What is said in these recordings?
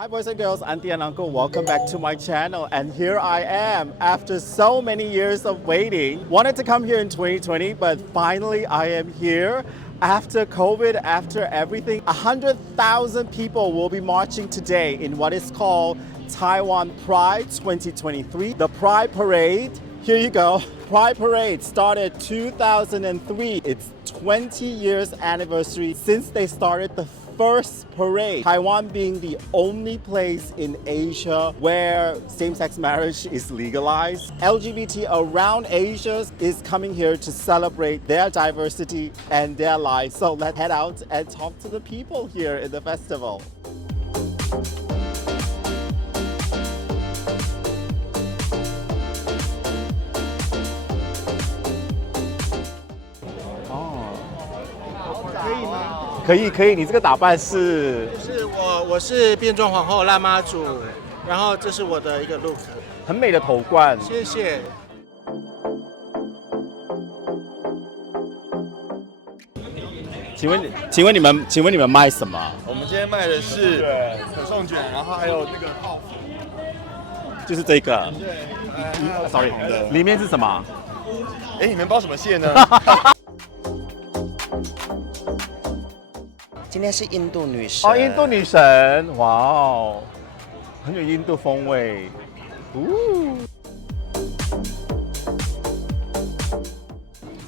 Hi boys and girls, auntie and uncle, welcome back to my channel. And here I am after so many years of waiting. Wanted to come here in 2020, but finally I am here. After COVID, after everything, 100,000 people will be marching today in what is called Taiwan Pride 2023. The Pride Parade, here you go. Pride Parade started 2003. It's 20 years anniversary since they started the first parade. Taiwan being the only place in Asia where same-sex marriage is legalized. LGBT around Asia is coming here to celebrate their diversity and their lives. So let's head out and talk to the people here in the festival.可以，你这个打扮是？我是变装皇后辣妈祖，然后这是我的一个 look， 很美的头冠，谢谢。请问你们卖什么？我们今天卖的是可颂卷，然后还有那个泡芙，就是这个。对，sorry，里面是什么？哎，你们包什么馅呢？今天是印度女神哦，印度女神，哇哦，很有印度风味。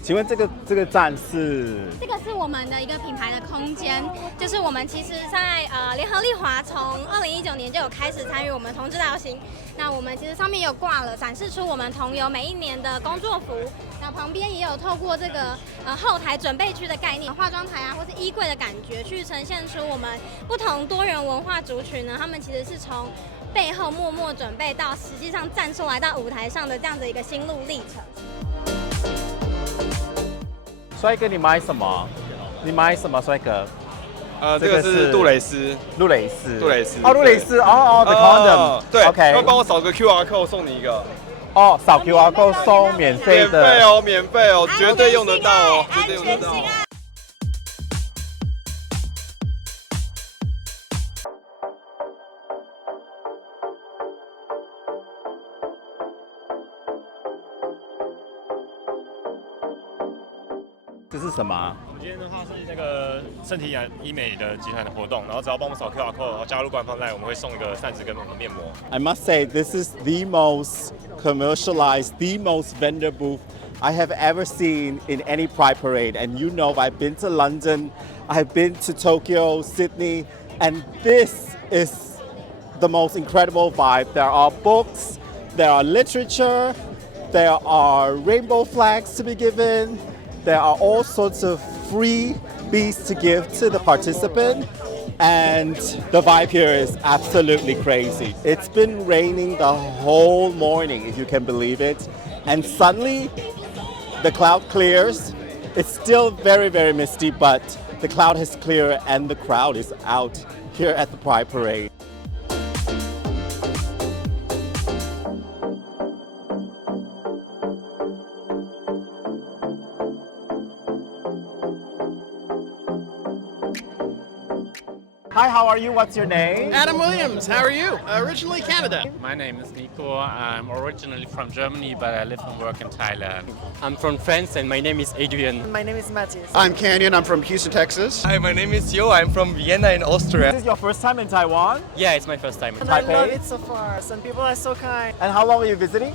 请问这个站是？这个是我们的一个品牌的空间，就是我们其实在联合利华从2019年就有开始参与我们同志大游行。那我们其实上面有挂了展示出我们同游每一年的工作服，那旁边也有透过这个后台准备区的概念，化妆台啊或是衣柜的感觉，去呈现出我们不同多元文化族群呢，他们其实是从背后默默准备到实际上站出来到舞台上的这样的一个心路历程。帅哥，你买什么？你买什么，帅哥？这个是杜蕾斯。杜蕾斯。哦，the condom。对 ，OK。要帮我扫个 QR code 送你一个。哦，扫 QR code 送免费的。免费哦，绝对用得到哦，绝对用得到。这是什么？我们今天的话是那个身体医美的集团的活动，然后只要帮我们扫 QR code，然后加入官方赖，我们会送一个扇子跟我们的面膜。I must say, this is the most commercialized, the most vendor booth I have ever seen in any Pride Parade. And you know, I've been to London, I've been to Tokyo, Sydney, and this is the most incredible vibe. There are books, there are literature, there are rainbow flags to be given. There are all sorts of freebies to give to the participant, and the vibe here is absolutely crazy. It's been raining the whole morning, if you can believe it, and suddenly the cloud clears. It's still very, very misty, but the cloud has cleared and the crowd is out here at the Pride Parade. Hi, how are you? What's your name? Adam Williams, how are you? Originally Canada. My name is Nico. I'm originally from Germany, but I live and work in Thailand. I'm from France, and my name is Adrian. My name is Matthias. I'm Canyon, I'm from Houston, Texas. Hi, my name is Jo. I'm from Vienna in Austria. This is your first time in Taiwan? Yeah, it's my first time in And Thailand. I love it so far. Some people are so kind. And how long are you visiting?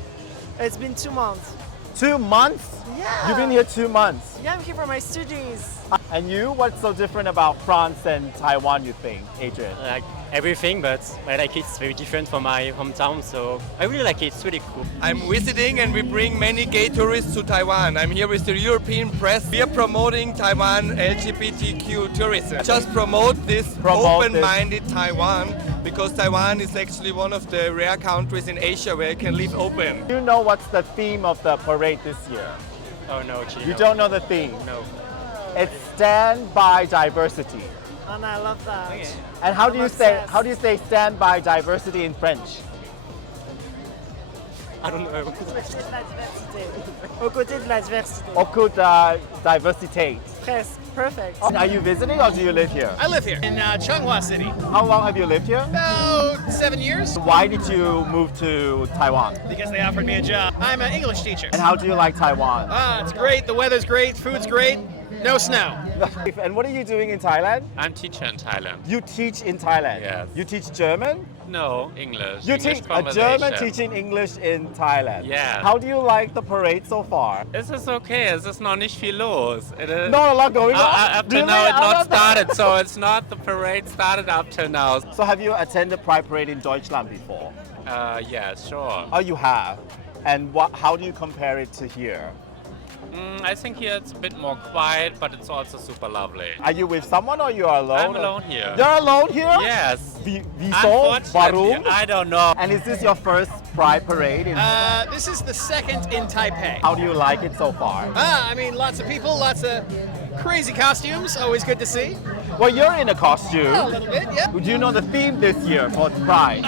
It's been 2 months. 2 months? Yeah. You've been here 2 months. Yeah, I'm here for my studies. And you, what's so different about France and Taiwan, you think, Adrian? Like everything, but I like it's very different from my hometown, so I really like it. It's really cool. I'm visiting and we bring many gay tourists to Taiwan. I'm here with the European press. We are promoting Taiwan LGBTQ tourism. Just promote this open-minded Taiwan, because Taiwan is actually one of the rare countries in Asia where you can live open. Do you know what's the theme of the parade this year? Oh no, actually, You no. don't know the theme? No. It's Stand by Diversity. And I love that. Okay. And how do I'm you say obsessed. Stand by Diversity in French? I don't know. Aux côtés de la diversité. Okuta diversity. Presque. Perfect. Are you visiting or do you live here? I live here in Changhua City. How long have you lived here? About 7 years Why did you move to Taiwan? because they offered me a job. I'm an English teacher. And how do you like Taiwan? It's great. The weather's great. Food's great. No snow. And what are you doing in Thailand? I'm teacher in Thailand. You teach in Thailand? Yes. You teach German? No, English. You English teach a German conversation. teaching English in Thailand. Yeah. How do you like the parade so far? Es ist okay, es ist noch nicht viel los. It is, Not a lot going on. Up to Really? now, it's I not don't know. started, so it's not the parade started up till now. So have you attended Pride Parade in Deutschland before? Yeah, sure. Oh, you have. And how do you compare it to here? I think here it's a bit more quiet, but it's also super lovely. Are you with someone or you are alone? I'm alone here. You're alone here? Yes. Wieso? Unfortunately, Warum? I don't know. And is this your first Pride Parade? This is the second in Taipei. How do you like it so far? I mean, lots of people, lots of crazy costumes. Always good to see. Well, you're in a costume. A little bit, yeah. Do you know the theme this year for Pride?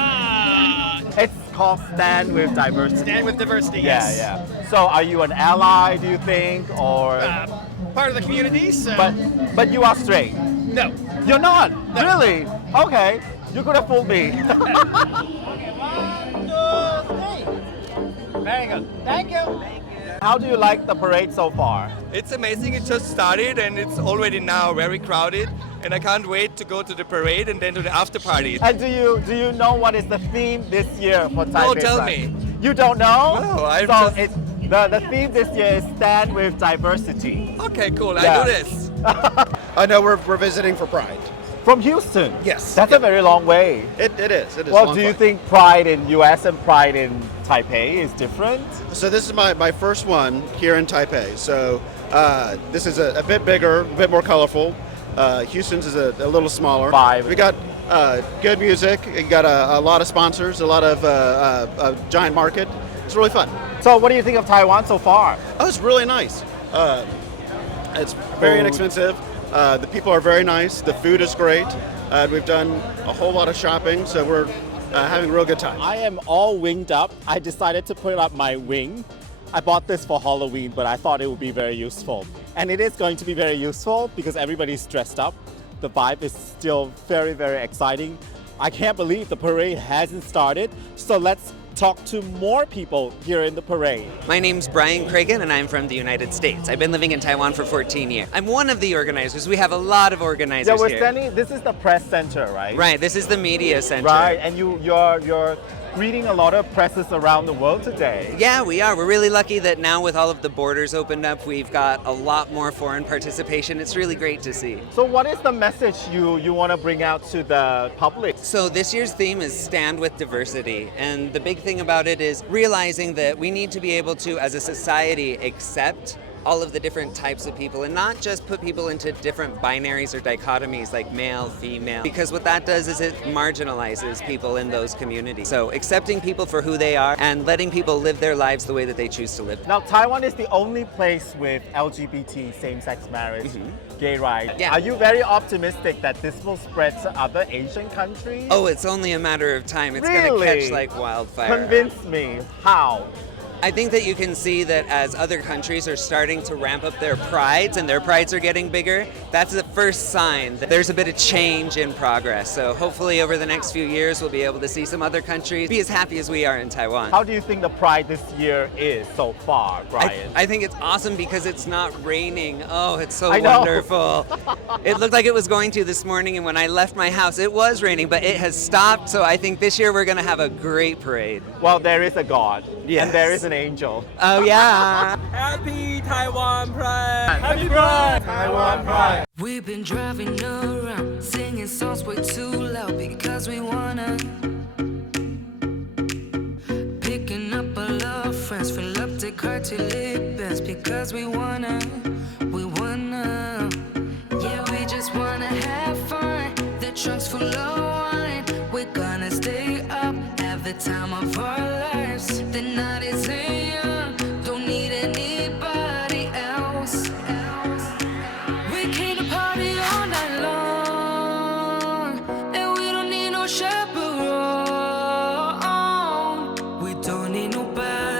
It's called Stand with Diversity. Stand with diversity, Yeah, yes. yeah. So are you an ally, do you think? Or Part of the community, so... but you are straight. no. You're not? Really? Okay. You could have fooled me. Very good. Thank you. How do you like the parade so far? It's amazing. It just started and it's already now very crowded. And I can't wait to go to the parade and then to the after party. And do you know what is the theme this year for Taipei No, tell Pride? me. You don't know? No, I so just- it's the theme this year is Stand with Diversity. Okay, cool. Yeah. I do this. No, we're visiting for Pride. From Houston? Yes. That's a very long way. It is. It is. Well, long do you flight. think Pride in US and Pride in Taipei is different? So this is my first one here in Taipei. So this is a bit bigger, a bit more colorful. Houston's is a little smaller. Vibe. We got good music. We got a lot of sponsors, a lot of a giant market. It's really fun. So what do you think of Taiwan so far? Oh, it's really nice. It's very Food. inexpensive. The people are very nice. The food is great. We've done a whole lot of shopping, so we're having a real good time. I am all winged up. I decided to put up my wing. I bought this for Halloween, but I thought it would be very useful. And it is going to be very useful because everybody's dressed up. The vibe is still very, very exciting. I can't believe the parade hasn't started. So let's talk to more people here in the parade. My name's Brian Cragen and I'm from the United States. I've been living in Taiwan for 14 years. I'm one of the organizers. We have a lot of organizers Yeah, we're here. standing, this is the press center, right? Right, this is the media center. Right, and you're greeting a lot of presses around the world today. Yeah, we are. We're really lucky that now with all of the borders opened up, we've got a lot more foreign participation. It's really great to see. So what is the message you want to bring out to the public? So this year's theme is Stand with Diversity. And the big thing about it is realizing that we need to be able to, as a society, accept all of the different types of people and not just put people into different binaries or dichotomies like male, female, because what that does is it marginalizes people in those communities. So accepting people for who they are and letting people live their lives the way that they choose to live. Now, Taiwan is the only place with LGBT same-sex marriage, gay rights. Yeah. Are you very optimistic that this will spread to other Asian countries? Oh, it's only a matter of time. It's Really? going to catch like wildfire. Convince me. How? I think that you can see that as other countries are starting to ramp up their prides and their prides are getting bigger, that's the first sign that there's a bit of change in progress. So hopefully over the next few years we'll be able to see some other countries be as happy as we are in Taiwan. How do you think the Pride this year is so far, Brian? I think it's awesome because it's not raining. Oh, it's so I know. wonderful. It looked like it was going to this morning, and when I left my house it was raining, but it has stopped. So I think this year we're going to have a great parade. Well, there is a God, Yes. and there is an angel. Oh yeah. Happy Taiwan Pride! Happy Pride! Taiwan Pride. We've been driving around, singing songs way too loud because we wanna. Picking up all our friends, fill up the car till it bends because we wanna. Yeah, we just wanna have fun. The trunk's full of wine. We're gonna stay up, have the time of our lives. The night is young, don't need anybody else. We came to party all night long, and we don't need no chaperone. We don't need nobody.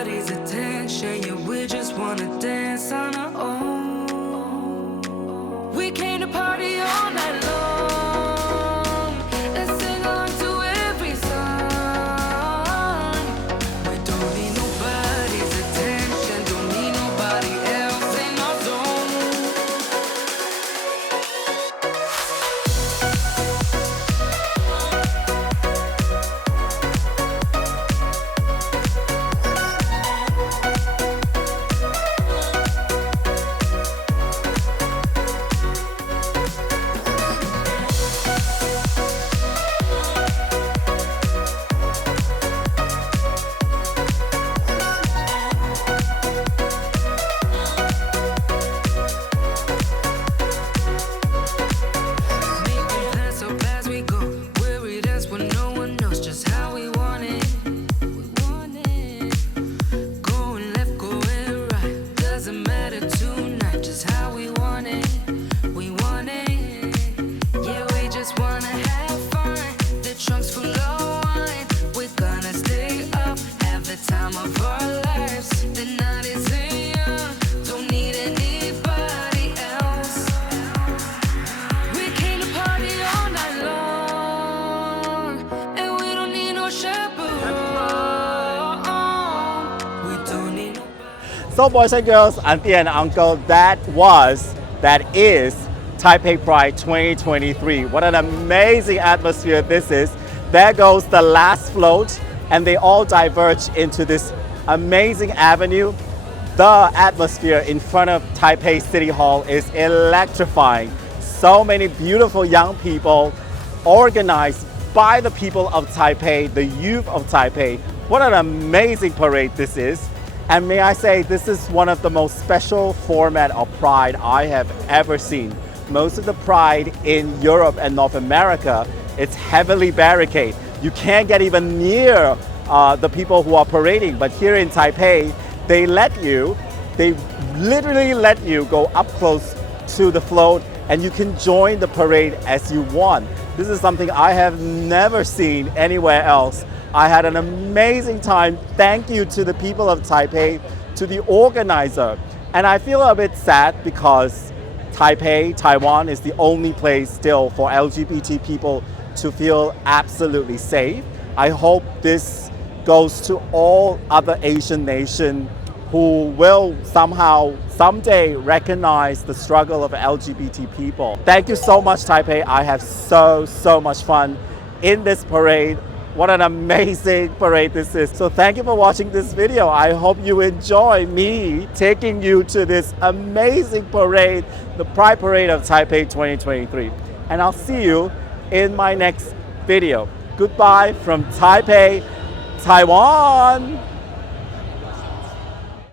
So boys and girls, auntie and uncle, that is Taipei Pride 2023. What an amazing atmosphere this is. There goes the last float, and they all diverge into this amazing avenue. The atmosphere in front of Taipei City Hall is electrifying. So many beautiful young people organized by the people of Taipei, the youth of Taipei. What an amazing parade this is. And may I say, this is one of the most special format of Pride I have ever seen. Most of the Pride in Europe and North America, it's heavily barricaded. You can't get even near the people who are parading. But here in Taipei, they literally let you go up close to the float, and you can join the parade as you want. This is something I have never seen anywhere else. I had an amazing time. Thank you to the people of Taipei, to the organizer. And I feel a bit sad because Taipei, Taiwan is the only place still for LGBT people to feel absolutely safe. I hope this goes to all other Asian nations who will somehow, someday recognize the struggle of LGBT people. Thank you so much, Taipei. I have so much fun in this parade. What an amazing parade this is. So thank you for watching this video. I hope you enjoy me taking you to this amazing parade, the Pride Parade of Taipei 2023. And I'll see you in my next video. Goodbye from Taipei, Taiwan.